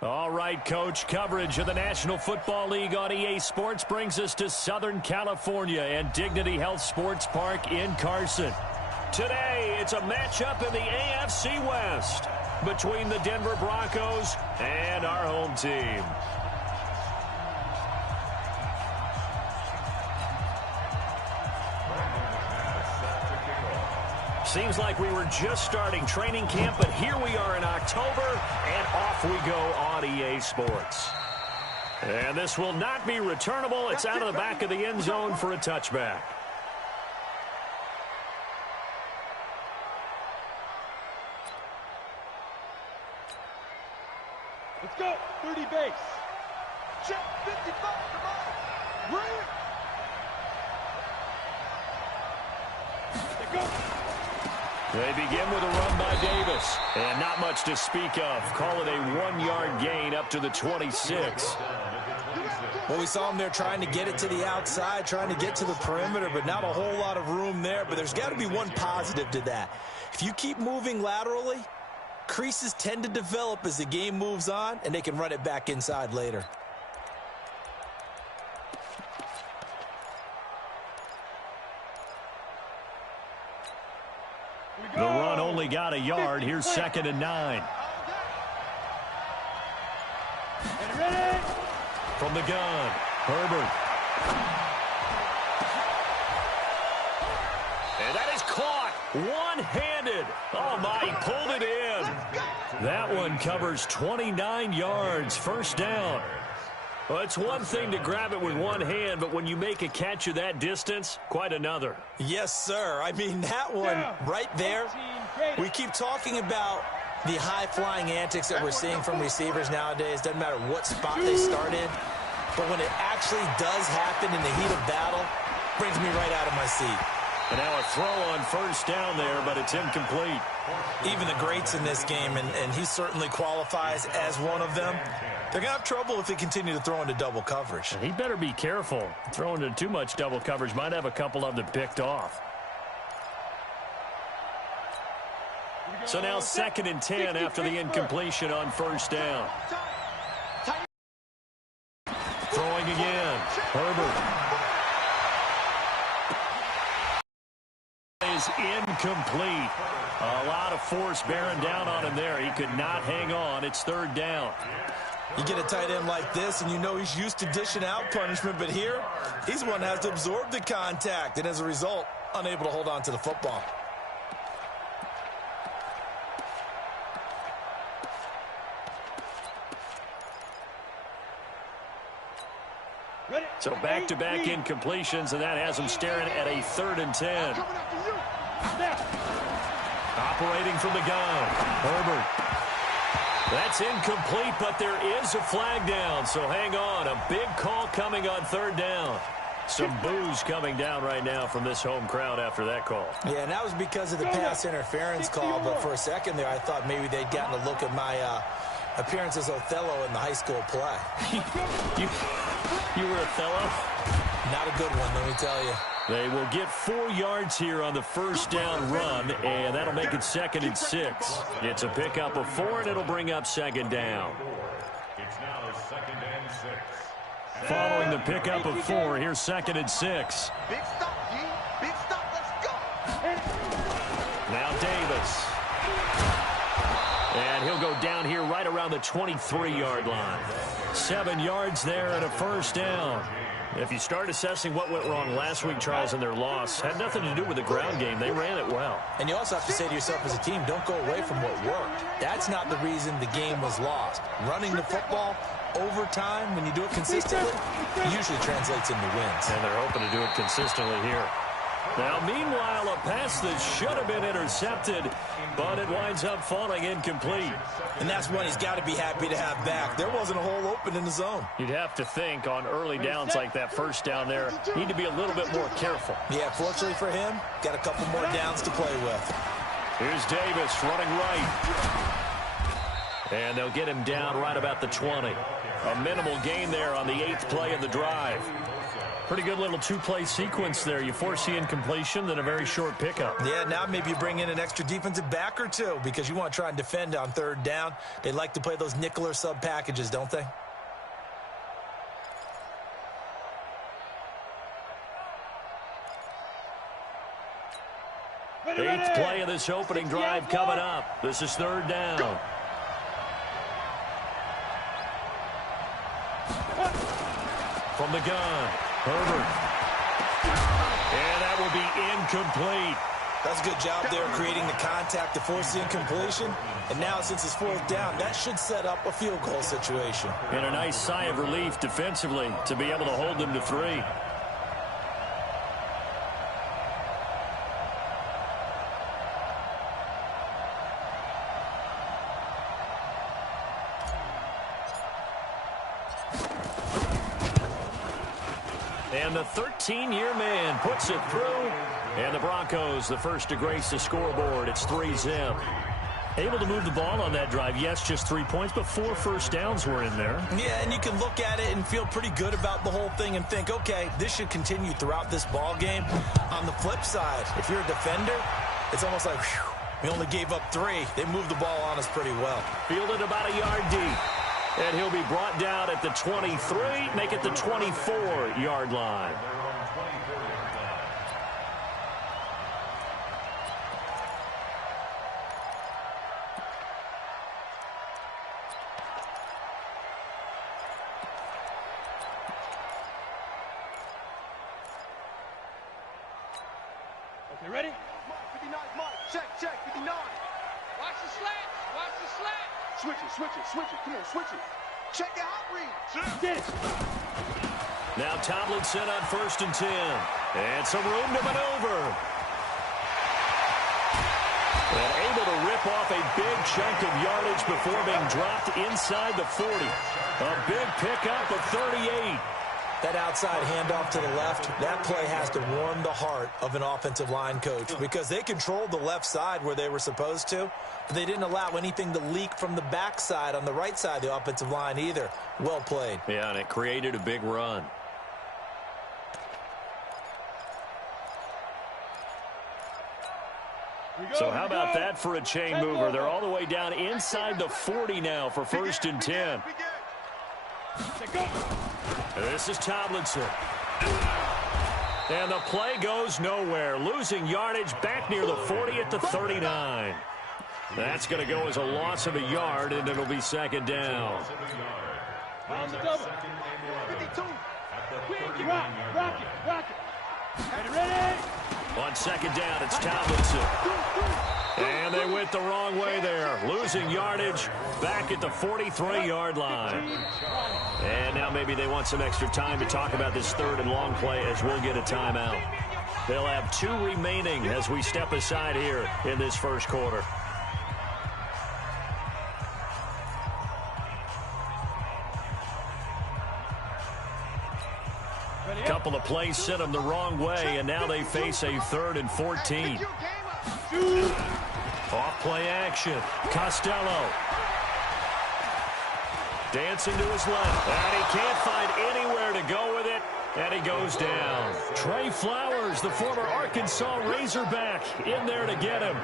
All right, Coach, coverage of the National Football League on EA Sports brings us to Southern California and Dignity Health Sports Park in Carson. Today, it's a matchup in the AFC West between the Denver Broncos and our home team. Seems like we were just starting training camp, but here we are in October, and off we go on EA Sports. And this will not be returnable. It's out of the back of the end zone for a touchback. Let's go. 30 base. Check 55. Come on. Right. Let's go. They begin with a run by Davis. And not much to speak of. Call it a 1-yard gain up to the 26. Well, we saw him there trying to get it to the outside, trying to get to the perimeter, but not a whole lot of room there. But there's got to be one positive to that. If you keep moving laterally, creases tend to develop as the game moves on, and they can run it back inside later. The run only got a yard. Here's 2nd and 9. From the gun, Herbert. And that is caught one-handed. Oh, my, he pulled it in. That one covers 29 yards. First down. Well, it's one thing to grab it with one hand, but when you make a catch of that distance, quite another. Yes, sir. I mean, that one right there, we keep talking about the high-flying antics that we're seeing from receivers nowadays. Doesn't matter what spot they start in, but when it actually does happen in the heat of battle, brings me right out of my seat. And now a throw on first down there, but it's incomplete. Even the greats in this game, and he certainly qualifies as one of them, they're going to have trouble if they continue to throw into double coverage. He better be careful. Throwing into too much double coverage might have a couple of them picked off. So now 2nd and 10 after the incompletion on first down. Throwing again. Herbert. Is incomplete. A lot of force bearing down on him there. He could not hang on. It's 3rd down. You get a tight end like this, and you know he's used to dishing out punishment, but here, he's the one that has to absorb the contact, and as a result, unable to hold on to the football. So back-to-back incompletions, and that has him staring at a 3rd and 10. Operating from the gun, Herbert. That's incomplete, but there is a flag down, so hang on. A big call coming on 3rd down. Some boos coming down right now from this home crowd after that call. Yeah, and that was because of the pass interference call, but for a second there, I thought maybe they'd gotten a look at my appearance as Othello in the high school play. You were Othello? Not a good one, let me tell you. They will get 4 yards here on the first down run, and that'll make it 2nd and 6. It's a pickup of 4, and it'll bring up 2nd down. It's now 2nd and 6. Following the pickup of 4, here's 2nd and 6. Big stop, G. Big stop, let's go. Now Davis. And he'll go down here right around the 23-yard line. 7 yards there and a first down. If you start assessing what went wrong last week, Charles, in their loss, had nothing to do with the ground game. They ran it well. And you also have to say to yourself as a team, don't go away from what worked. That's not the reason the game was lost. Running the football over time, when you do it consistently, usually translates into wins. And they're hoping to do it consistently here. Now, meanwhile, a pass that should have been intercepted, but it winds up falling incomplete. And that's one he's got to be happy to have back. There wasn't a hole open in the zone. You'd have to think on early downs like that first down there, need to be a little bit more careful. Yeah, fortunately for him, got a couple more downs to play with. Here's Davis running right. And they'll get him down right about the 20. A minimal gain there on the 8th play of the drive. Pretty good little two-play sequence there. You force the incompletion, then a very short pickup. Yeah, now maybe you bring in an extra defensive back or two because you want to try and defend on third down. They like to play those nickel or sub packages, don't they? Eighth play of this opening drive coming up. This is third down. From the gun, Herbert. And that will be incomplete. That's a good job there creating the contact to force the incompletion. And now since it's fourth down, that should set up a field goal situation. And a nice sigh of relief defensively to be able to hold them to 3. And the 13-year man puts it through. And the Broncos, the first to grace the scoreboard. It's 3-zip. Able to move the ball on that drive. Yes, just 3 points, but 4 first downs were in there. Yeah, and you can look at it and feel pretty good about the whole thing and think, okay, this should continue throughout this ball game. On the flip side, if you're a defender, it's almost like, whew, we only gave up 3. They moved the ball on us pretty well. Fielded about a yard deep. And he'll be brought down at the 23, make it the 24-yard line. Okay, ready? 59, Mark. Check, 59. Watch the slats. Watch the slats. Switch it. Come on, switch it. Check your hot read. Get it. Now Tomlinson on 1st and 10. And some room to maneuver. And able to rip off a big chunk of yardage before being dropped inside the 40. A big pickup of 38. That outside handoff to the left, that play has to warm the heart of an offensive line coach because they controlled the left side where they were supposed to, but they didn't allow anything to leak from the backside on the right side of the offensive line either. Well played. Yeah, and it created a big run. So how about that for a chain mover? They're all the way down inside the 40 now for 1st and 10. This is Tomlinson. And the play goes nowhere. Losing yardage back near the 40 at the 39. That's going to go as a loss of a yard, and it'll be 2nd down. On the double. 52. Rock it. Ready? On 2nd down, it's Tomlinson. And they went the wrong way there. Losing yardage back at the 43-yard line. And now maybe they want some extra time to talk about this 3rd and long play as we'll get a timeout. They'll have 2 remaining as we step aside here in this first quarter. Couple of plays sent them the wrong way, and now they face a 3rd and 14. Off play action. Costello. Dancing to his left. And he can't find anywhere to go with it. And he goes down. Trey Flowers, the former Arkansas Razorback, in there to get him.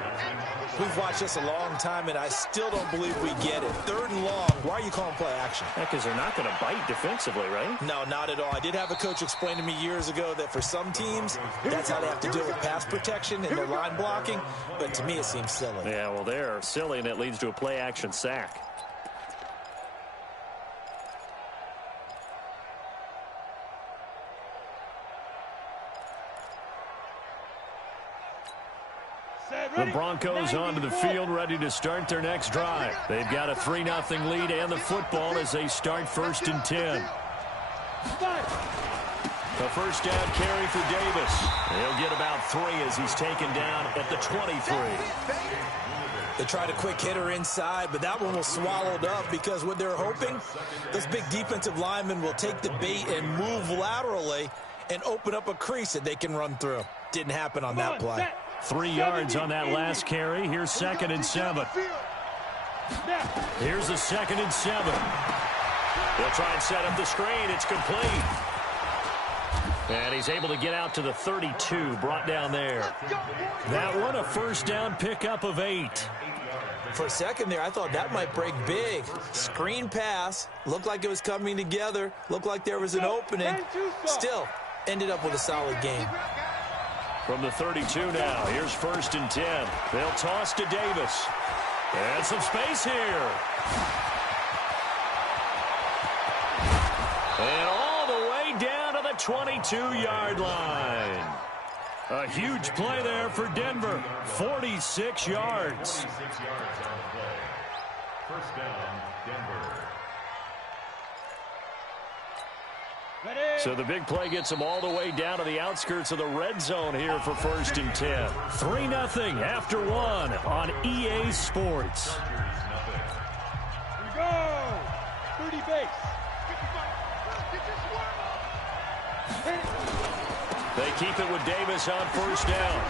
We've watched this a long time, and I still don't believe we get it. 3rd and long. Why are you calling play action? Because they're not going to bite defensively, right? No, not at all. I did have a coach explain to me years ago that for some teams, that's how they have to deal with pass protection and their line blocking. But to me, it seems silly. Yeah, well, they're silly, and it leads to a play action sack. The Broncos onto the field, ready to start their next drive. They've got a 3-0 lead and the football as they start 1st and 10. A 1st down carry for Davis. He'll get about 3 as he's taken down at the 23. They tried a quick hitter inside, but that one was swallowed up because what they're hoping, those big defensive linemen will take the bait and move laterally and open up a crease that they can run through. Didn't happen on that play. 3 yards on that last carry. Here's 2nd and 7. Here's the 2nd and 7. They'll try and set up the screen. It's complete. And he's able to get out to the 32, brought down there. That one, a first down pickup of 8. For a second there, I thought that might break big. Screen pass. Looked like it was coming together. Looked like there was an opening. Still, ended up with a solid game. From the 32 now, here's 1st and 10. They'll toss to Davis. And some space here. And all the way down to the 22-yard line. A huge play there for Denver. 46 yards. First down, Denver. So the big play gets them all the way down to the outskirts of the red zone here for 1st and 10. 3-0 after 1 on EA Sports. Here we go. 30 base. They keep it with Davis on 1st down.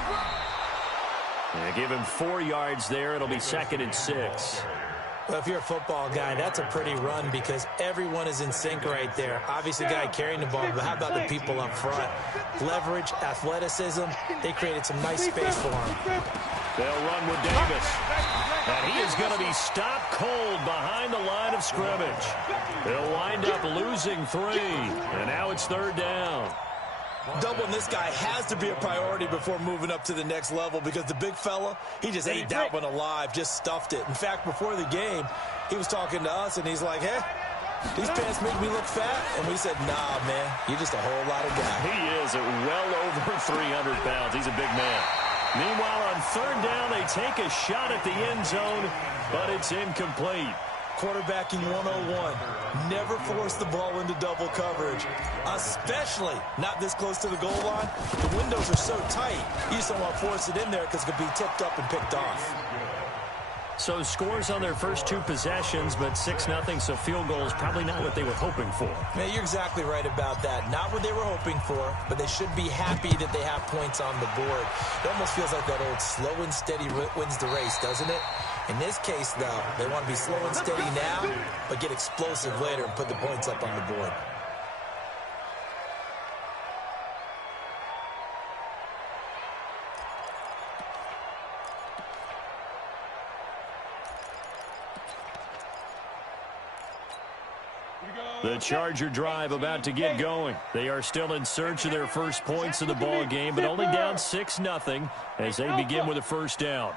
They give him 4 yards there. It'll be 2nd and 6. Well, if you're a football guy, that's a pretty run because everyone is in sync right there. Obviously, the guy carrying the ball, but how about the people up front? Leverage, athleticism, they created some nice space for him. They'll run with Davis. And he is going to be stopped cold behind the line of scrimmage. They'll wind up losing 3. And now it's 3rd down. Doubling this guy has to be a priority before moving up to the next level because the big fella, he just ate that one alive, just stuffed it. In fact, before the game, he was talking to us, and he's like, hey, these pants make me look fat. And we said, nah, man, you're just a whole lot of guy. He is at well over 300 pounds. He's a big man. Meanwhile, on 3rd down, they take a shot at the end zone, but it's incomplete. Quarterbacking 101. Never force the ball into double coverage, especially not this close to the goal line. The windows are so tight, you just don't want to force it in there because it could be tipped up and picked off. So scores on their first 2 possessions, but 6-0, so field goal is probably not what they were hoping for. Man, you're exactly right about that. Not what they were hoping for, but they should be happy that they have points on the board. It almost feels like that old slow and steady wins the race, doesn't it? In this case, though, they want to be slow and steady now, but get explosive later and put the points up on the board. The Charger drive about to get going. They are still in search of their first points of the ball game, but only down 6-0 as they begin with a 1st down.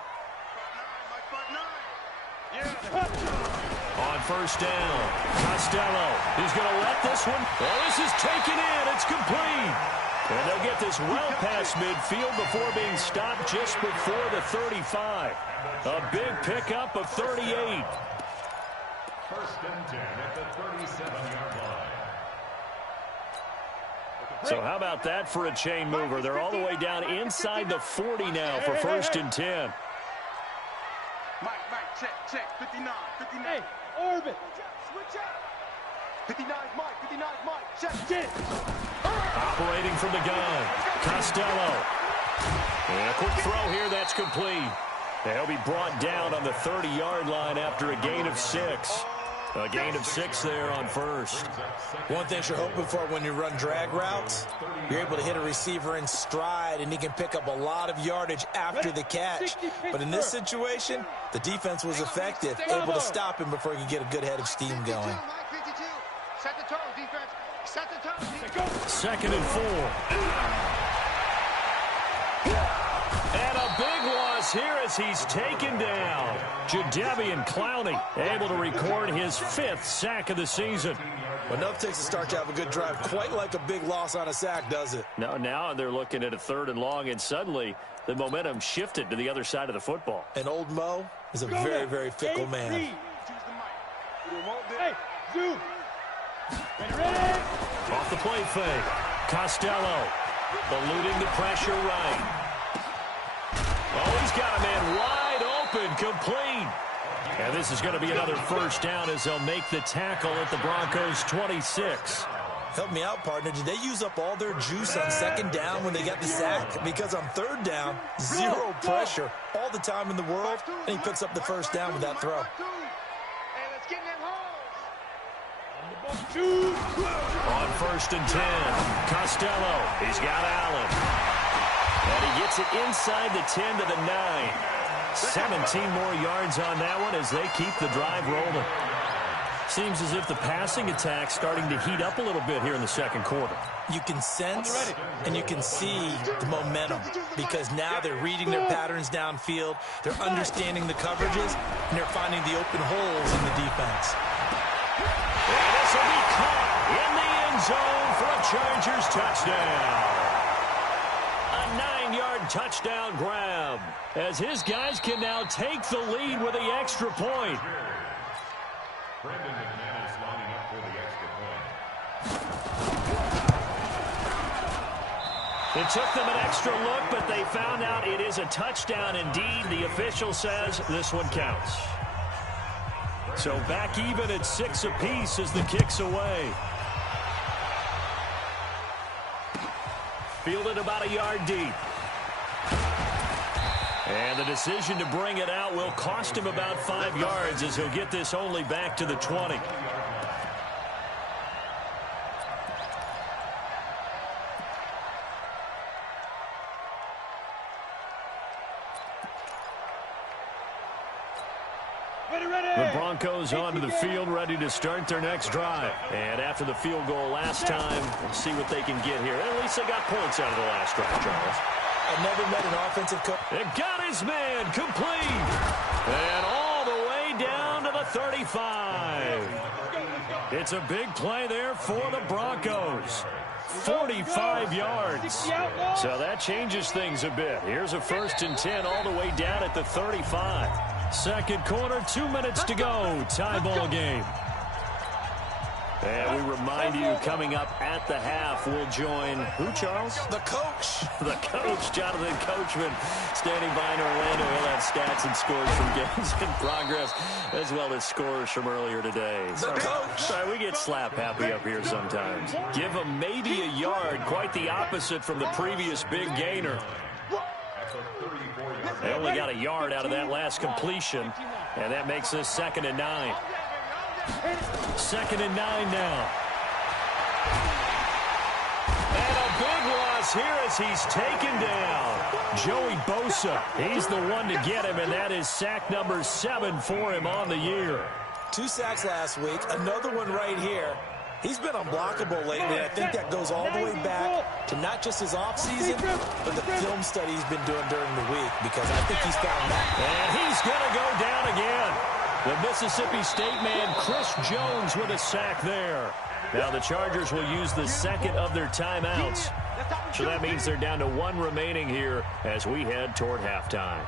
On 1st down, Costello is going to let this one. Well, this is taken in. It's complete. And they'll get this well past midfield before being stopped just before the 35. A big pickup of 38. 1st and 10 at the 37-yard line. So how about that for a chain mover? They're all the way down inside the 40 now for 1st and 10. Mike, check, 59. Hey, Orbit. Switch up. 59 Mike, check. Operating from the gun, Costello. And a quick throw here, that's complete. They'll be brought down on the 30-yard line after a gain of 6. A gain of 6 there on 1st. One thing you're hoping for when you run drag routes, you're able to hit a receiver in stride, and he can pick up a lot of yardage after the catch. But in this situation, the defense was effective, able to stop him before he could get a good head of steam going. Set the tone, defense. Set the tone. 2nd and 4. And a big loss here as he's taken down. Jadeveon Clowney able to record his 5th sack of the season. Enough takes to start to have a good drive. Quite like a big loss on a sack, does it? Now they're looking at a 3rd and long, and suddenly the momentum shifted to the other side of the football. And old Mo is a very, very fickle man. Hey, zoom. Ready? Off the play fake. Costello eluding the pressure right. Oh, he's got a man wide open, complete. And this is going to be another 1st down as they'll make the tackle at the Broncos' 26. Help me out, partner. Did they use up all their juice on 2nd down when they got the sack? Because on 3rd down, 0 pressure all the time in the world, and he picks up the 1st down with that throw. Hey, let's get in that hole. On 1st and 10, Costello. He's got Allen. And he gets it inside the 10 to the 9. 17 more yards on that one as they keep the drive rolling. Seems as if the passing attack's starting to heat up a little bit here in the second quarter. You can sense and you can see the momentum because now they're reading their patterns downfield, they're understanding the coverages, and they're finding the open holes in the defense. And this will be caught in the end zone for a Chargers touchdown. A 9-yard touchdown grab as his guys can now take the lead with the extra point. Brendan McManus lining up for the extra point. It took them an extra look, but they found out it is a touchdown indeed. The official says this one counts. So back even at 6 apiece as the kick's away. Fielded about a yard deep. And the decision to bring it out will cost him about 5 yards as he'll get this only back to the 20. The Broncos onto the field, ready to start their next drive. And after the field goal last time, we'll see what they can get here. At least they got points out of the last drive, Charles. I've never met an offensive coach. It got his man complete. And all the way down to the 35. It's a big play there for the Broncos. 45 yards. So that changes things a bit. Here's a 1st and 10 all the way down at the 35. Second quarter, 2 minutes to go. Tie ball game. And we remind you, coming up at the half, we'll join who, Charles? The coach. The coach, Jonathan Coachman, standing by in Orlando. He'll have stats and scores from games in progress, as well as scores from earlier today. The coach. Sorry, we get slap happy up here sometimes. Give him maybe a yard, quite the opposite from the previous big gainer. They only got a yard out of that last completion, and that makes this 2nd and 9. 2nd and 9 now. And a big loss here as he's taken down. Joey Bosa, he's the one to get him, and that is sack number 7 for him on the year. 2 sacks last week, another one right here. He's been unblockable lately, and I think that goes all the way back to not just his offseason, but the film study he's been doing during the week, because I think he's found that. And he's going to go down again. The Mississippi State man, Chris Jones, with a sack there. Now the Chargers will use the 2nd of their timeouts. So that means they're down to 1 remaining here as we head toward halftime.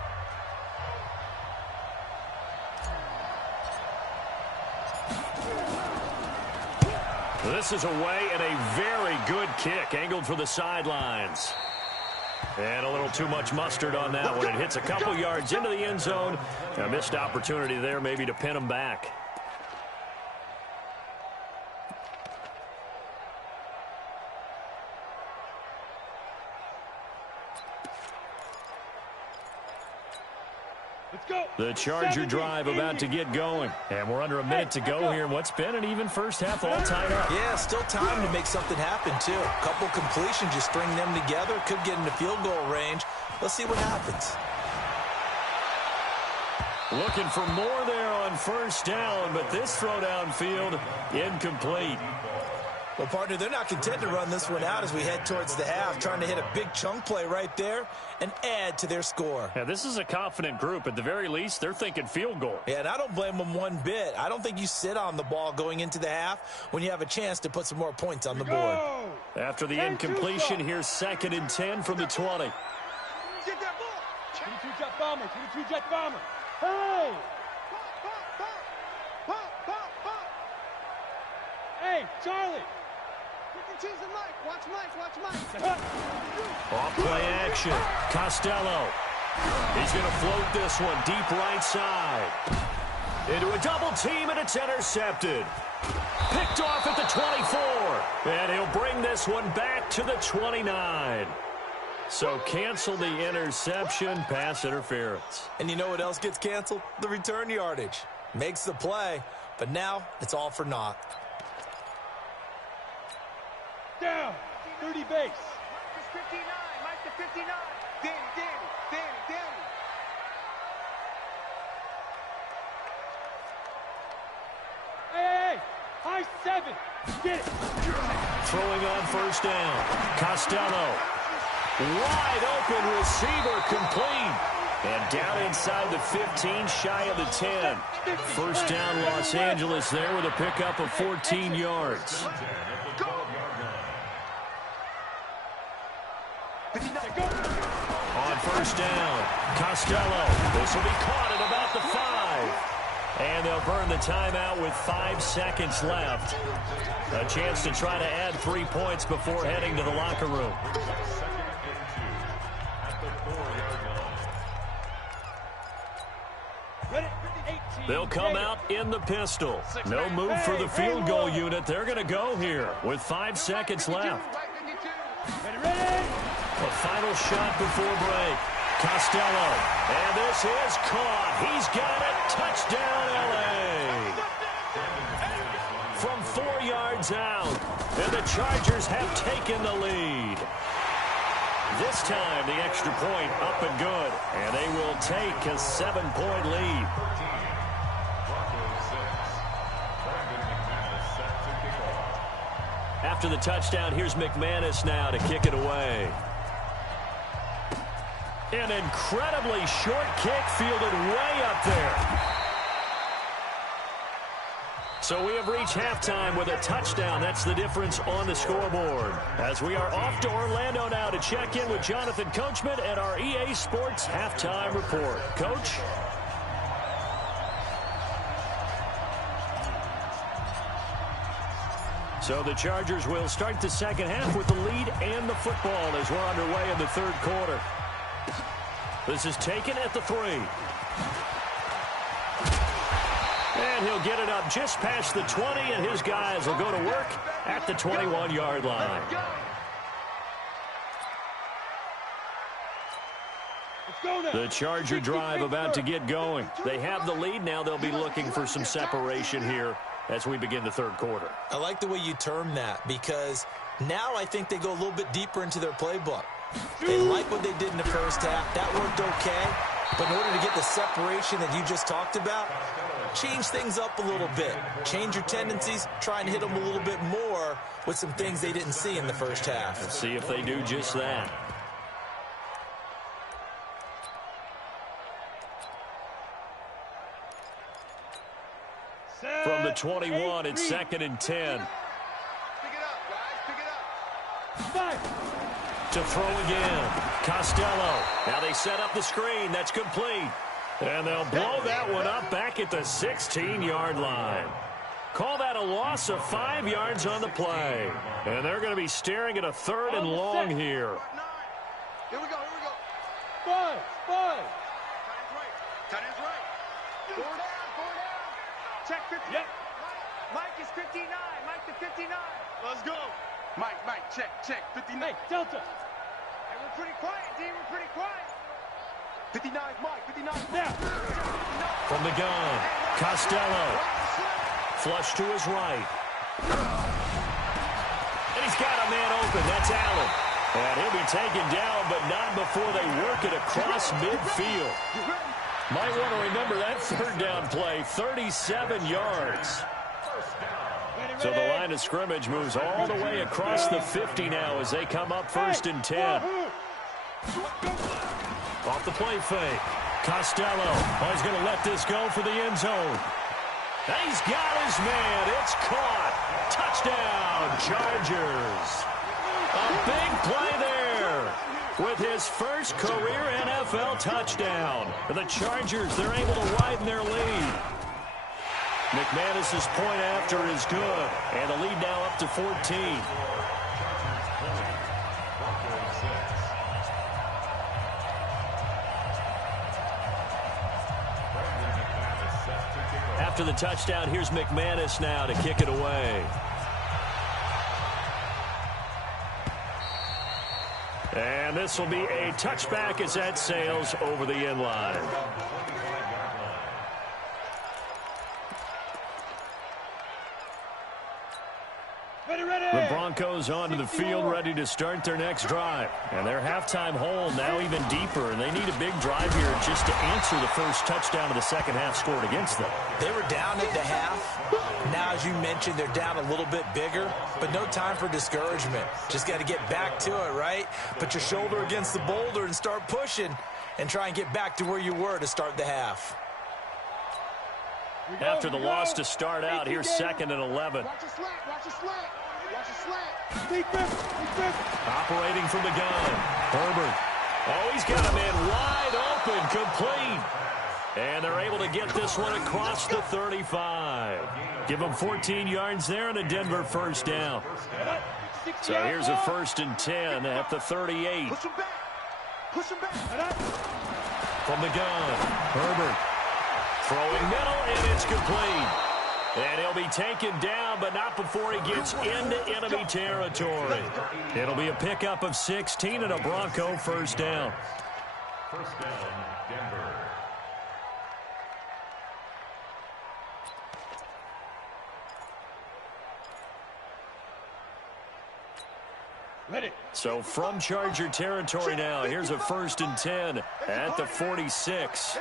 This is away and a very good kick, angled for the sidelines. And a little too much mustard on that one. It hits a couple yards into the end zone. A missed opportunity there maybe to pin him back. The Charger drive about to get going. And we're under a minute to go here in what's been an even first half all tied up. Yeah, still time to make something happen, too. A couple completions, you string them together, could get into field goal range. Let's see what happens. Looking for more there on 1st down, but this throw downfield, incomplete. Well, partner, they're not content to run this one out as we head towards the half, trying to hit a big chunk play right there and add to their score. Yeah, this is a confident group. At the very least, they're thinking field goal. Yeah, and I don't blame them one bit. I don't think you sit on the ball going into the half when you have a chance to put some more points on the board. After the incompletion, here's 2nd and 10 from the 20. Get that ball. 22-jet bomber. 22-jet bomber. Hey! Hey, Charlie! Watch Mike. Off play action. Costello. He's going to float this one deep right side. Into a double team, and it's intercepted. Picked off at the 24. And he'll bring this one back to the 29. So cancel the interception, pass interference. And you know what else gets canceled? The return yardage. Makes the play, but now it's all for naught. down. 30 base. Mike is 59. Mike to 59. Danny. Hey, high 7. Get it. Throwing on first down. Costello. Wide open receiver complete. And down inside the 15, shy of the 10. First down, Los Angeles there with a pickup of 14 yards. On first down, Costello. This will be caught at about the 5. And they'll burn the timeout with 5 seconds left. A chance to try to add 3 points before heading to the locker room. They'll come out in the pistol. No move for the field goal unit. They're going to go here with 5 seconds left. A final shot before break. Costello. And this is caught. He's got it. Touchdown, L.A. From 4 yards out. And the Chargers have taken the lead. This time, the extra point up and good. And they will take a 7-point lead. After the touchdown, here's McManus now to kick it away. An incredibly short kick fielded way up there. So we have reached halftime with a touchdown. That's the difference on the scoreboard. As we are off to Orlando now to check in with Jonathan Coachman at our EA Sports Halftime Report. Coach? So the Chargers will start the second half with the lead and the football as we're underway in the third quarter. This is taken at the 3. And he'll get it up just past the 20, and his guys will go to work at the 21-yard line. The Charger drive about to get going. They have the lead. Now they'll be looking for some separation here as we begin the third quarter. I like the way you term that, because now I think they go a little bit deeper into their playbook. They like what they did in the first half. That worked okay. But in order to get the separation that you just talked about, change things up a little bit. Change your tendencies. Try and hit them a little bit more with some things they didn't see in the first half. Let's see if they do just that. From the 21, it's 2nd and 10. Pick it up, guys. Pick it up. To throw again. Costello. Now they set up the screen. That's complete. And they'll blow that one up back at the 16-yard line. Call that a loss of 5 yards on the play. And they're going to be staring at a 3rd and long here. Here we go. 5. Tight end's right. 4 down. Check 50. Yep. Mike is 59. Mike to 59. Let's go. Mike, check. 59. Hey, Delta. Hey, we're pretty quiet, D. We're pretty quiet. 59 is Mike. 59 is Now. From the gun, Costello. Flush to his right. And he's got a man open. That's Allen. And he'll be taken down, but not before they work it across midfield. Might want to remember that 3rd down play, 37 yards. So the line of scrimmage moves all the way across the 50 now as they come up 1st and 10. Off the play fake. Costello. Oh, he's going to let this go for the end zone. And he's got his man. It's caught. Touchdown, Chargers. A big play there with his first career NFL touchdown. The Chargers, they're able to widen their lead. McManus's point after is good, and the lead now up to 14. After the touchdown, here's McManus now to kick it away. And this will be a touchback as that sails over the end line. The Broncos onto the field, ready to start their next drive. And their halftime hole now even deeper, and they need a big drive here just to answer the first touchdown of the second half scored against them. They were down at the half. Now, as you mentioned, they're down a little bit bigger, but no time for discouragement. Just got to get back to it, right? Put your shoulder against the boulder and start pushing and try and get back to where you were to start the half. After the loss to start out, here's 2nd and 11. Watch your slant, watch your slant. Watch your slant. Operating from the gun. Herbert. Oh, he's got a man wide open, complete. And they're able to get this one across the 35. Give them 14 yards there and a Denver first down. So here's a 1st and 10 at the 38. Push him back. Push him back. From the gun, Herbert. Throwing middle, and it's complete. And he'll be taken down, but not before he gets into enemy territory. It'll be a pickup of 16 and a Bronco first down. First down, Denver. So from Charger territory now, here's a 1st and 10 at the 46.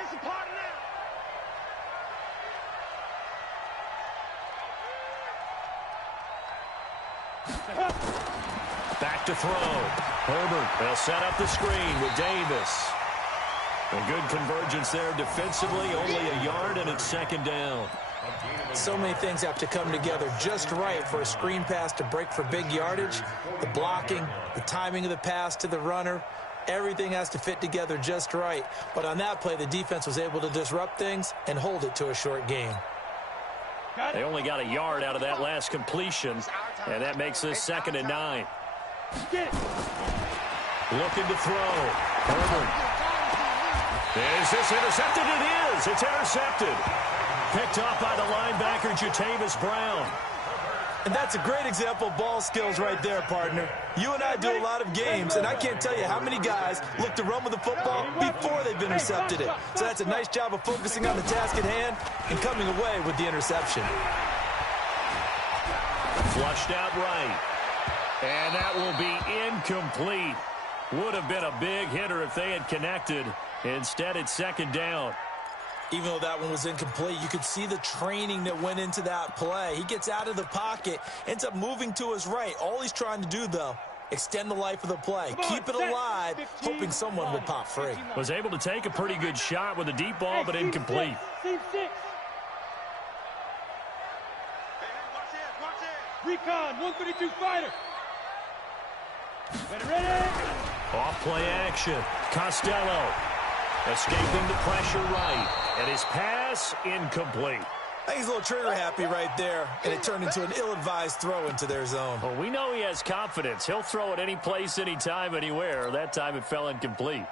Back to throw. Herbert, they'll set up the screen with Davis. A good convergence there defensively, only a yard, and it's 2nd down. So many things have to come together just right for a screen pass to break for big yardage. The blocking, the timing of the pass to the runner, everything has to fit together just right. But on that play, the defense was able to disrupt things and hold it to a short game. They only got a yard out of that last completion, and that makes this 2nd and 9. Looking to throw. Herbert. Is this intercepted? It is. It's intercepted. Picked off by the linebacker, Jatavis Brown. And that's a great example of ball skills right there, partner. You and I do a lot of games, and I can't tell you how many guys look to run with the football before they've intercepted it. So that's a nice job of focusing on the task at hand and coming away with the interception. Flushed out right. And that will be incomplete. Would have been a big hitter if they had connected. Instead, it's 2nd down. Even though that one was incomplete, you could see the training that went into that play. He gets out of the pocket, ends up moving to his right. All he's trying to do, though, extend the life of the play. Keep it alive, hoping someone will pop free. Was able to take a pretty good shot with a deep ball, but incomplete. Recon, 132 fighter. Ready. Off play action. Costello escaping the pressure right. And his pass incomplete. I think he's a little trigger happy right there, and it turned into an ill-advised throw into their zone. Well, we know he has confidence. He'll throw it any place, anytime, anywhere. That time it fell incomplete.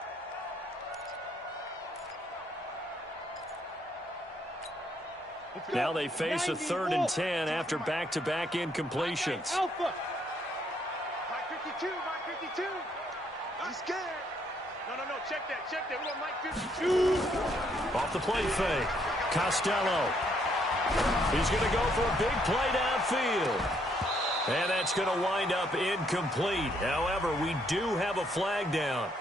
Now they face a 3rd and 10 after back-to-back incompletions. Alpha. Mike 52, Mike 52. I'm scared. No, check that. We want Mike 52. Off the play fake. Costello. He's going to go for a big play downfield. And that's going to wind up incomplete. However, we do have a flag down.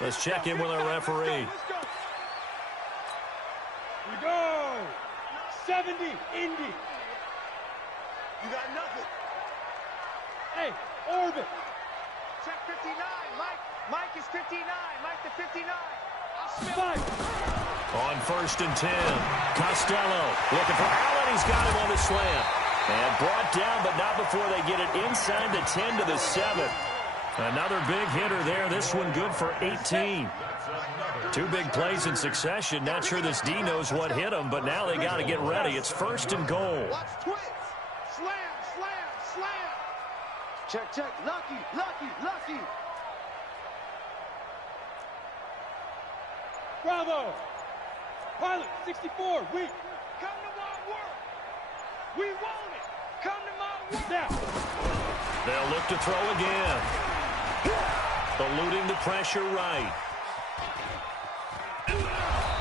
Let's check in with our referee. We go. 70, Indy. You got nothing. Hey, orbit. Check 59, Mike is 59, Mike to 59. On 1st and 10, Costello looking for Allen. He's got him on the slant. And brought down, but not before they get it inside the 10 to the 7. Another big hitter there. This one good for 18. Two big plays in succession. Not sure this D knows what hit him, but now they got to get ready. It's 1st and goal. Watch twins. Slam. Check. Lucky. Bravo. Pilot 64, we. Come to my work. We want it. Come to my work. Now. They'll look to throw again. Eluding the pressure right.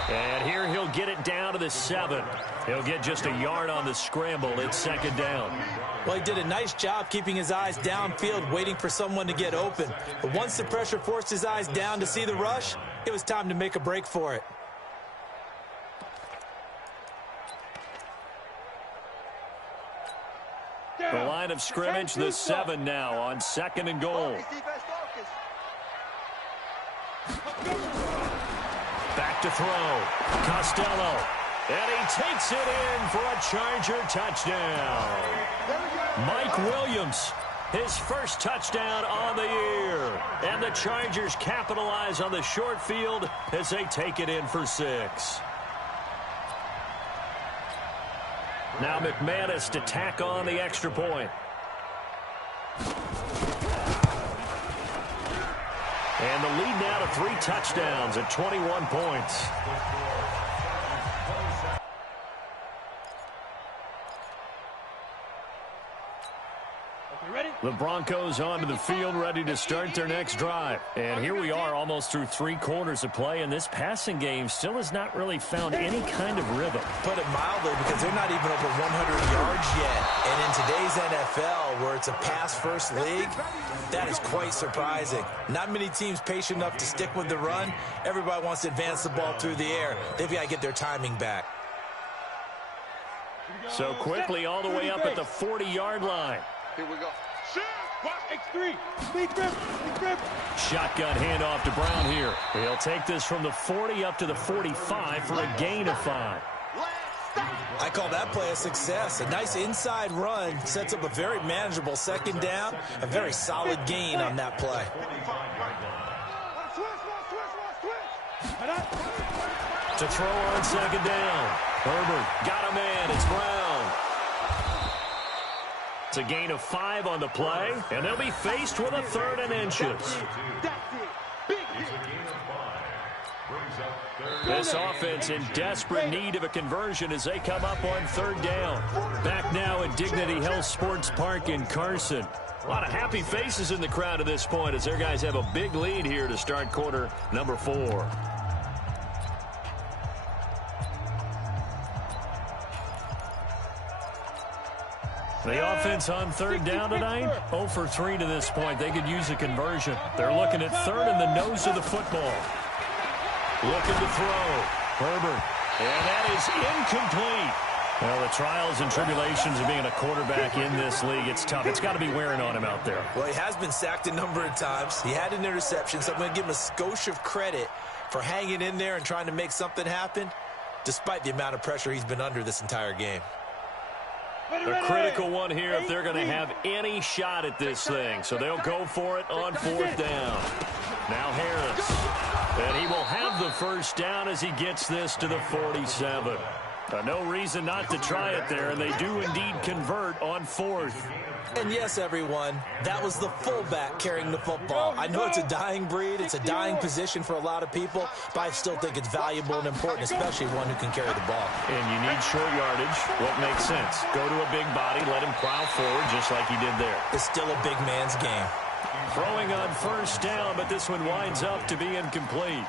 And here he'll get it down to the 7. He'll get just a yard on the scramble. It's 2nd down. Well, he did a nice job keeping his eyes downfield, waiting for someone to get open. But once the pressure forced his eyes down to see the rush, it was time to make a break for it. The line of scrimmage, the 7 now on 2nd and goal. Back to throw. Costello. And he takes it in for a Charger touchdown. Mike Williams, his first touchdown on the year. And the Chargers capitalize on the short field as they take it in for 6. Now McManus to tack on the extra point. And the lead now to 3 touchdowns at 21 points. The Broncos onto the field, ready to start their next drive. And here we are almost through 3 quarters of play, and this passing game still has not really found any kind of rhythm. Put it mildly, because they're not even over 100 yards yet. And in today's NFL, where it's a pass-first league, that is quite surprising. Not many teams patient enough to stick with the run. Everybody wants to advance the ball through the air. They've got to get their timing back. So quickly all the way up at the 40-yard line. Here we go. X3. Big rip. Shotgun handoff to Brown here. He'll take this from the 40 up to the 45 for a gain of 5. I call that play a success. A nice inside run sets up a very manageable 2nd down. A very solid gain on that play. To throw on 2nd down. Herbert got a man. It's Brown. It's a gain of 5 on the play, and they'll be faced with a 3rd and inches. This offense in desperate need of a conversion as they come up on 3rd down. Back now at Dignity Health Sports Park in Carson. A lot of happy faces in the crowd at this point as their guys have a big lead here to start quarter number 4. The offense on 3rd down tonight, 0 for 3 to this point. They could use a conversion. They're looking at 3rd in the nose of the football. Looking to throw. Herbert. And that is incomplete. Well, the trials and tribulations of being a quarterback in this league, it's tough. It's got to be wearing on him out there. Well, he has been sacked a number of times. He had an interception, so I'm going to give him a skosh of credit for hanging in there and trying to make something happen, despite the amount of pressure he's been under this entire game. A critical one here if they're going to have any shot at this thing. So they'll go for it on 4th down. Now Harris. And he will have the 1st down as he gets this to the 47. No reason not to try it there, and they do indeed convert on 4th. And yes, everyone, that was the fullback carrying the football. I know it's a dying breed, it's a dying position for a lot of people, but I still think it's valuable and important, especially one who can carry the ball. And you need short yardage. What makes sense? Go to a big body, let him plow forward just like he did there. It's still a big man's game. Throwing on 1st down, but this one winds up to be incomplete.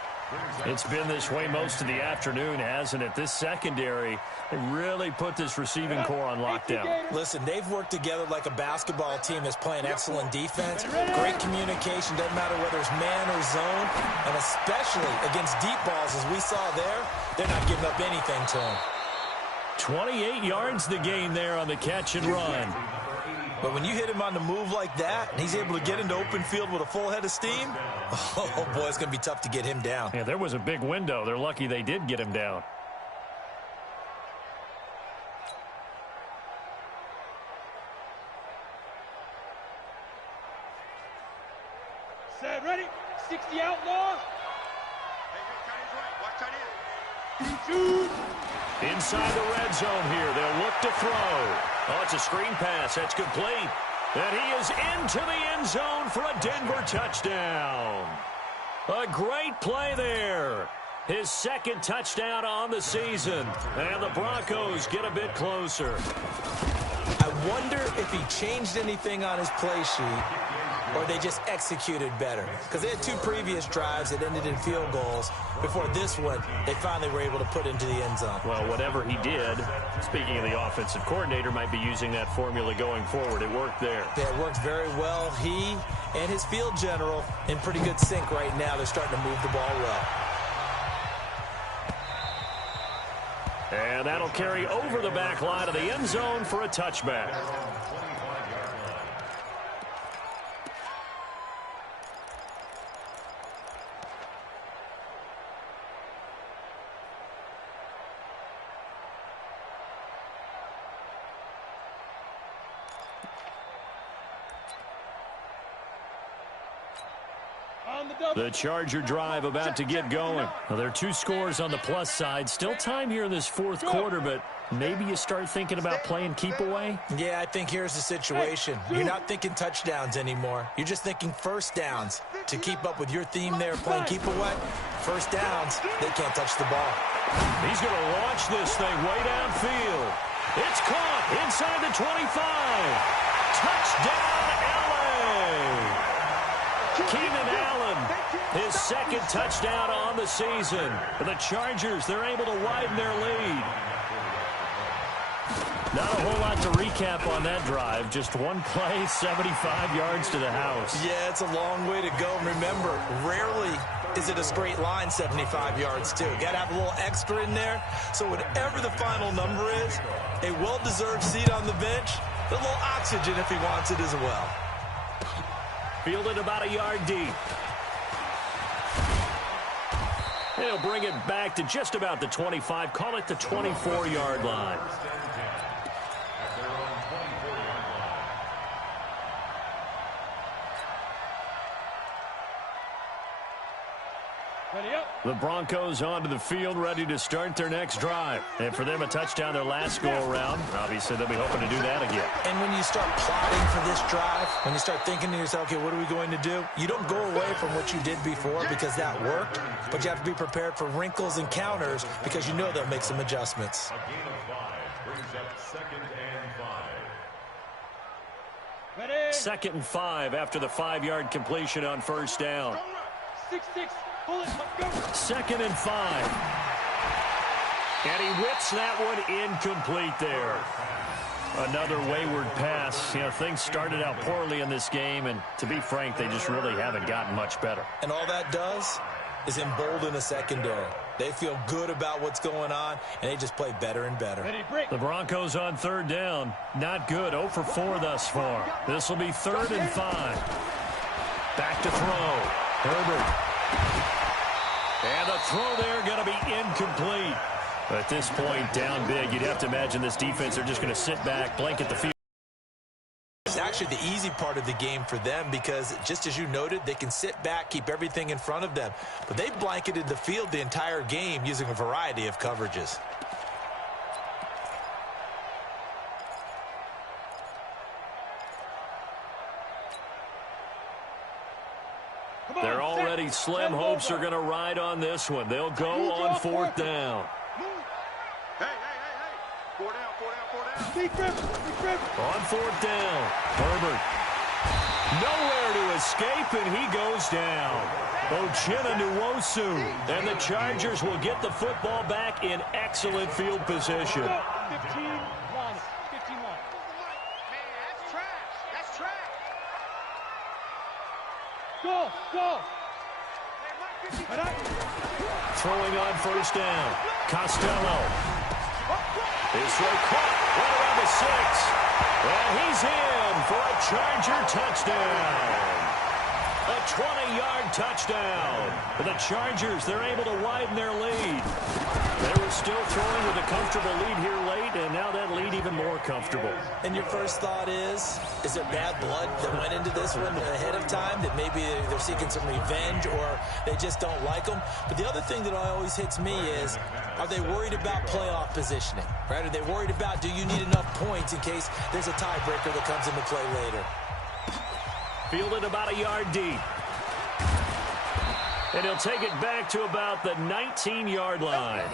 It's been this way most of the afternoon, hasn't it? This secondary, they really put this receiving core on lockdown. Listen, they've worked together like a basketball team that's playing excellent defense. Great communication, doesn't matter whether it's man or zone. And especially against deep balls, as we saw there, they're not giving up anything to them. 28 yards the gain there on the catch and run. But when you hit him on the move like that, and he's able to get into open field with a full head of steam, oh, boy, it's going to be tough to get him down. Yeah, there was a big window. They're lucky they did get him down. Set, ready, 60 outlaw. Inside the red zone here. They'll look to throw. Oh, it's a screen pass. That's complete. And he is into the end zone for a Denver touchdown. A great play there. His 2nd touchdown on the season. And the Broncos get a bit closer. I wonder if he changed anything on his play sheet or they just executed better? Because they had 2 previous drives that ended in field goals. Before this one, they finally were able to put into the end zone. Well, whatever he did, speaking of the offensive coordinator, might be using that formula going forward. It worked there. Yeah, it worked very well. He and his field general in pretty good sync right now. They're starting to move the ball well. And that'll carry over the back line of the end zone for a touchback. The Charger drive about to get going. Well, there are 2 scores on the plus side. Still time here in this 4th quarter, but maybe you start thinking about playing keep away? Yeah, I think here's the situation. You're not thinking touchdowns anymore. You're just thinking first downs. To keep up with your theme there, playing keep away, first downs, they can't touch the ball. He's going to launch this thing way downfield. It's caught inside the 25. Touchdown, LA! Keenan Allen, his 2nd touchdown on the season. For the Chargers, they're able to widen their lead. Not a whole lot to recap on that drive. Just one play, 75 yards to the house. Yeah, it's a long way to go. Remember, rarely is it a straight line 75 yards, too. Got to have a little extra in there. So whatever the final number is, a well-deserved seat on the bench, a little oxygen if he wants it as well. Fielded about a yard deep. He'll bring it back to just about the 25. Call it the 24-yard line. The Broncos onto the field, ready to start their next drive. And for them, a touchdown their last go-around. Obviously, they'll be hoping to do that again. And when you start plotting for this drive, when you start thinking to yourself, okay, what are we going to do? You don't go away from what you did before because that worked, but you have to be prepared for wrinkles and counters because you know they'll make some adjustments. A gain of 5 brings up 2nd and 5. Ready? 2nd and 5 after the 5-yard completion on first down. 6-6. Pull it, go. 2nd and 5. And he whips that one incomplete there. Another wayward pass. You know, things started out poorly in this game, and to be frank, they just really haven't gotten much better. And all that does is embolden a secondary. They feel good about what's going on, and they just play better and better. The Broncos on 3rd down. Not good. 0 for 4 thus far. This will be 3rd and 5. Back to throw. Herbert. And the throw there going to be incomplete. At this point, down big, you'd have to imagine this defense are just going to sit back, blanket the field. It's actually the easy part of the game for them because, just as you noted, they can sit back, keep everything in front of them. But they've blanketed the field the entire game using a variety of coverages. They're already slim hopes are going to ride on this one. They'll go on 4th down. Hey. 4 down. On 4th down, Herbert. Nowhere to escape, and he goes down. Uchenna Nwosu. And the Chargers will get the football back in excellent field position. 15 line. 15 line. Man, that's trash. That's trash. Go. Throwing on 1st down. Costello. His throw caught right around the 6. And he's in for a Charger touchdown. A 20-yard touchdown. For the Chargers, they're able to widen their lead. They were still throwing with a comfortable lead here late, and now that lead even more comfortable. And your first thought is there bad blood that went into this one ahead of time, that maybe they're seeking some revenge or they just don't like them? But the other thing that always hits me is, are they worried about playoff positioning? Right? Are they worried about, do you need enough points in case there's a tiebreaker that comes into play later? Fielded about a yard deep. And he'll take it back to about the 19-yard line.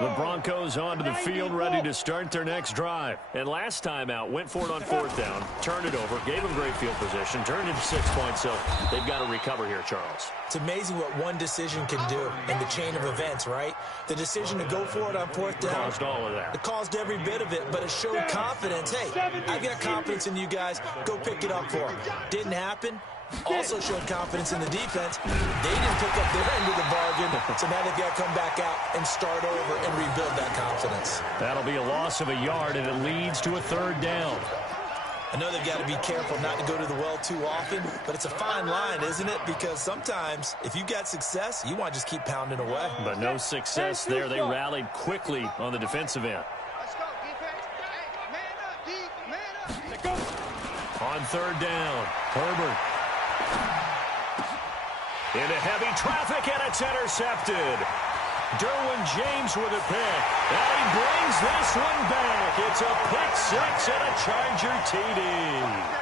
The Broncos onto the field, ready to start their next drive. And last time out, went for it on 4th down, turned it over, gave them great field position, turned it into 6 points, so they've got to recover here, Charles. It's amazing what one decision can do in the chain of events, right? The decision to go for it on 4th down. Caused all of that. It caused every bit of it, but it showed confidence. Hey, I've got confidence in you guys. Go pick it up for them. Didn't happen. Also showed confidence in the defense. They didn't pick up their end of the bargain, so now they've got to come back out and start over and rebuild that confidence. That'll be a loss of a yard, and it leads to a 3rd down. I know they've got to be careful not to go to the well too often, but it's a fine line, isn't it? Because sometimes, if you got success, you want to just keep pounding away. But no success there. They rallied quickly on the defensive end. Let's go, defense. Hey, man up, D, man up. Let's go. On 3rd down, Herbert. Into heavy traffic, and it's intercepted. Derwin James with a pick, and he brings this one back. It's a pick 6 and a Charger TD.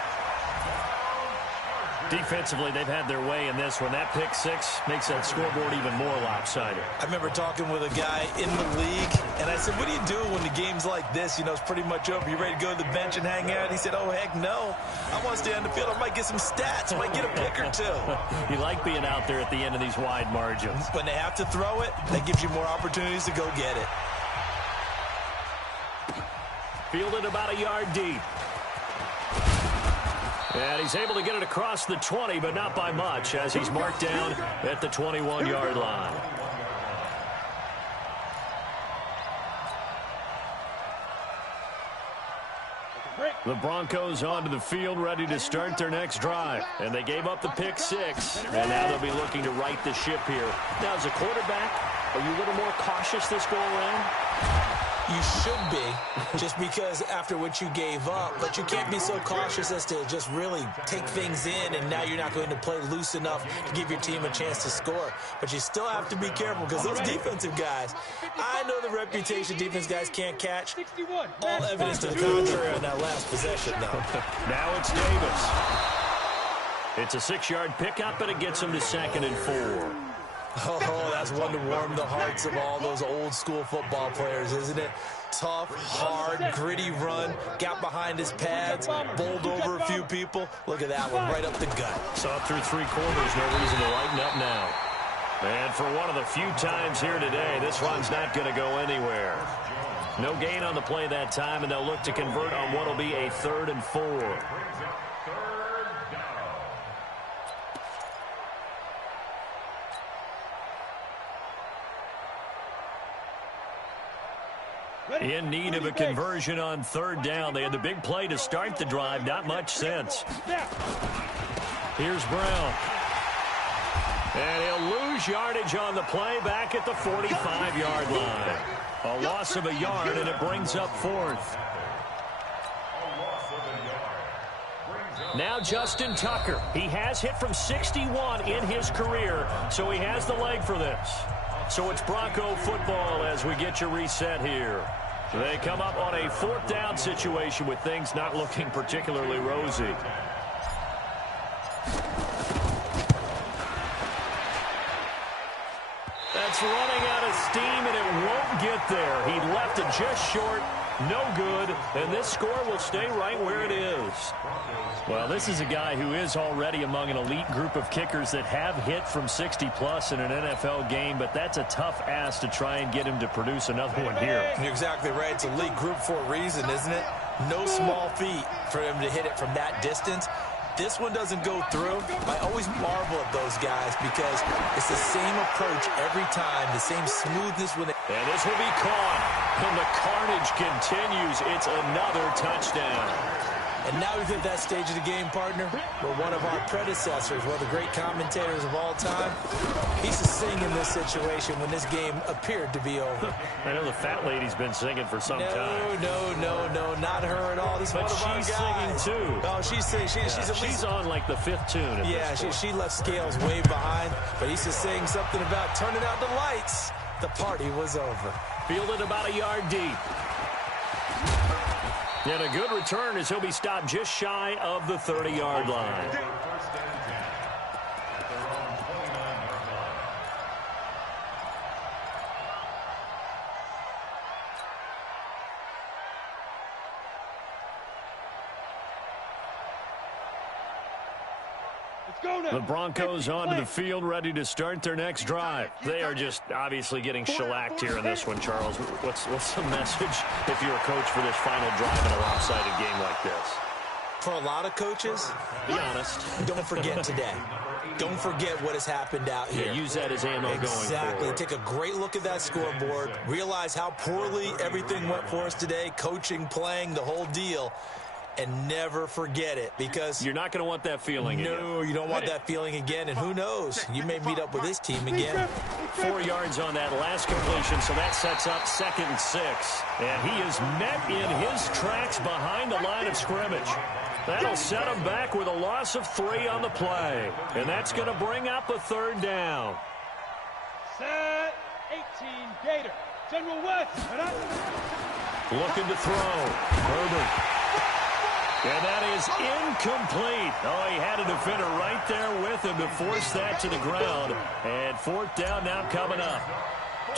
Defensively, they've had their way in this one. That pick 6 makes that scoreboard even more lopsided. I remember talking with a guy in the league, and I said, what do you do when the game's like this? You know, it's pretty much over. You ready to go to the bench and hang out? He said, oh, heck no. I want to stay on the field. I might get some stats. I might get a pick or 2. You like being out there at the end of these wide margins. When they have to throw it, that gives you more opportunities to go get it. Fielded about a yard deep. And he's able to get it across the 20, but not by much, as he's marked down at the 21-yard line. The Broncos onto the field, ready to start their next drive. And they gave up the pick 6, and now they'll be looking to right the ship here. Now, as a quarterback, are you a little more cautious this go-around? You should be, just because after what you gave up, but you can't be so cautious as to just really take things in, and now you're not going to play loose enough to give your team a chance to score. But you still have to be careful, because those defensive guys, I know the reputation defense guys can't catch. All evidence to the contrary on that last possession, though. Now it's Davis. It's a 6-yard pickup, and it gets him to 2nd and 4. Oh, that's one to warm the hearts of all those old-school football players, isn't it? Tough, hard, gritty run, got behind his pads, bowled over a few people. Look at that one, right up the gut. Saw through 3 quarters, no reason to lighten up now. And for one of the few times here today, this run's not going to go anywhere. No gain on the play that time, and they'll look to convert on what will be a 3rd and 4. In need of a conversion on 3rd down. They had the big play to start the drive. Not much sense. Here's Brown. And he'll lose yardage on the play back at the 45-yard line. A loss of a yard, and it brings up 4th. Now Justin Tucker. He has hit from 61 in his career, so he has the leg for this. So it's Bronco football as we get you reset here. They come up on a 4th down situation with things not looking particularly rosy. That's running out of steam, and it won't get there. He left it just short. No good, and this score will stay right where it is. Well, this is a guy who is already among an elite group of kickers that have hit from 60-plus in an NFL game, but that's a tough ask to try and get him to produce another one here. You're exactly right. It's elite group for a reason, isn't it? No small feat for him to hit it from that distance. This one doesn't go through. I always marvel at those guys because it's the same approach every time, the same smoothness with it. And this will be caught, and the carnage continues. It's another touchdown. And now we've hit that stage of the game, partner, where one of our predecessors, one of the great commentators of all time, he used to sing in this situation when this game appeared to be over. I know the fat lady's been singing for some time. No, not her at all. This but one of our she's guys. singing, too. Oh, she's singing. She's on, like, the 5th tune at this point. She left Scales way behind, but he used to sing something about turning out the lights. The party was over. Fielded about a yard deep. And a good return as he'll be stopped just shy of the 30-yard line. The Broncos onto the field, ready to start their next drive. They are just obviously getting shellacked here in this one, Charles. What's the message if you're a coach for this final drive in a lopsided game like this? For a lot of coaches, be honest. Don't forget today. Don't forget what has happened out here. Yeah, use that as ammo going forward. Exactly. Take a great look at that scoreboard. Realize how poorly everything went for us today. Coaching, playing, the whole deal. And never forget it, because you're not going to want that feeling again. No, you don't want that feeling again. And who knows? You may meet up with this team again. 4 yards on that last completion, so that sets up 2nd and 6. And he is met in his tracks behind the line of scrimmage. That'll set him back with a loss of 3 on the play. And that's going to bring up a 3rd down. Set 18 Gator. General West. Looking to throw. Herbert. And that is incomplete. Oh, he had a defender right there with him to force that to the ground. And 4th down now coming up.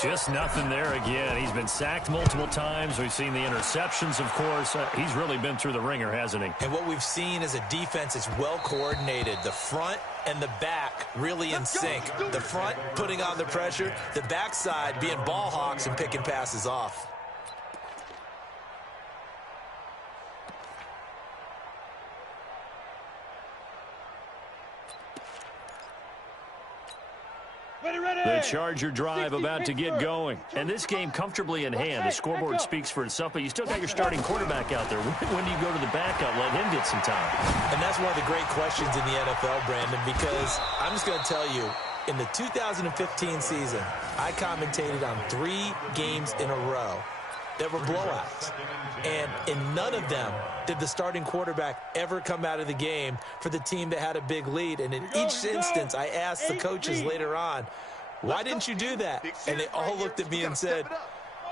Just nothing there again. He's been sacked multiple times. We've seen the interceptions, of course. He's really been through the ringer, hasn't he? And what we've seen is a defense that's well coordinated. The front and the back really in sync. The front putting on the pressure. The backside being ball hawks and picking passes off. The Charger drive about to get going. And this game comfortably in hand. The scoreboard speaks for itself, but you still got your starting quarterback out there. When do you go to the backup? Let him get some time. And that's one of the great questions in the NFL, Brandon, because I'm just going to tell you, in the 2015 season, I commentated on 3 games in a row that were blowouts. And in none of them did the starting quarterback ever come out of the game for the team that had a big lead. And in each instance, I asked the coaches later on, why didn't you do that? And they all looked at me and said,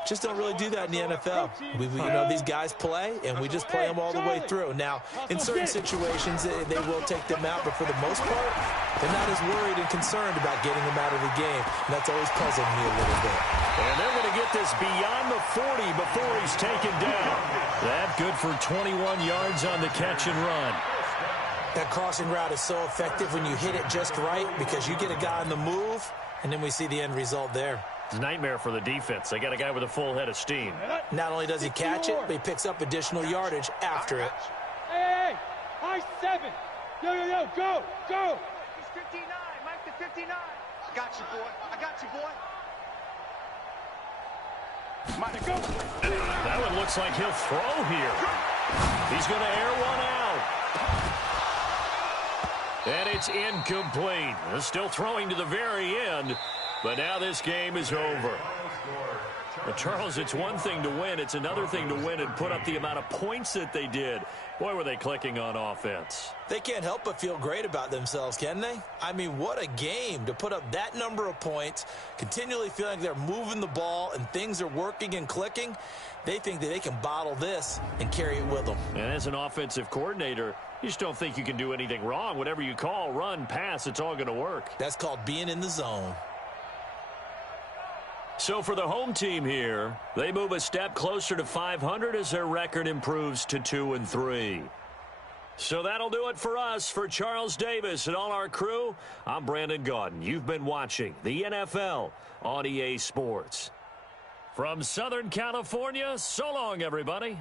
just don't really do that in the NFL. You know, these guys play, and we just play them all the way through. Now, in certain situations, they will take them out, but for the most part, they're not as worried and concerned about getting them out of the game. And that's always puzzled me a little bit. And they're going to get this beyond the 40 before he's taken down. That good for 21 yards on the catch and run. That crossing route is so effective when you hit it just right, because you get a guy on the move, and then we see the end result there. It's a nightmare for the defense. They got a guy with a full head of steam. Not only does he catch it, but he picks up additional yardage after it. Hey, high 7. Yo, go. He's 59, Mike to 59. I got you, boy. Mike, go. That one looks like he'll throw here. He's going to air one out. And it's incomplete. Still throwing to the very end. But now this game is over. But Charles, it's one thing to win. It's another thing to win and put up the amount of points that they did. Boy, were they clicking on offense. They can't help but feel great about themselves, can they? I mean, what a game to put up that number of points, continually feeling they're moving the ball and things are working and clicking. They think that they can bottle this and carry it with them. And as an offensive coordinator, you just don't think you can do anything wrong. Whatever you call, run, pass, it's all going to work. That's called being in the zone. So for the home team here, they move a step closer to 500 as their record improves to 2-3. So that'll do it for us. For Charles Davis and all our crew, I'm Brandon Gaudin. You've been watching the NFL on EA Sports. From Southern California, so long, everybody.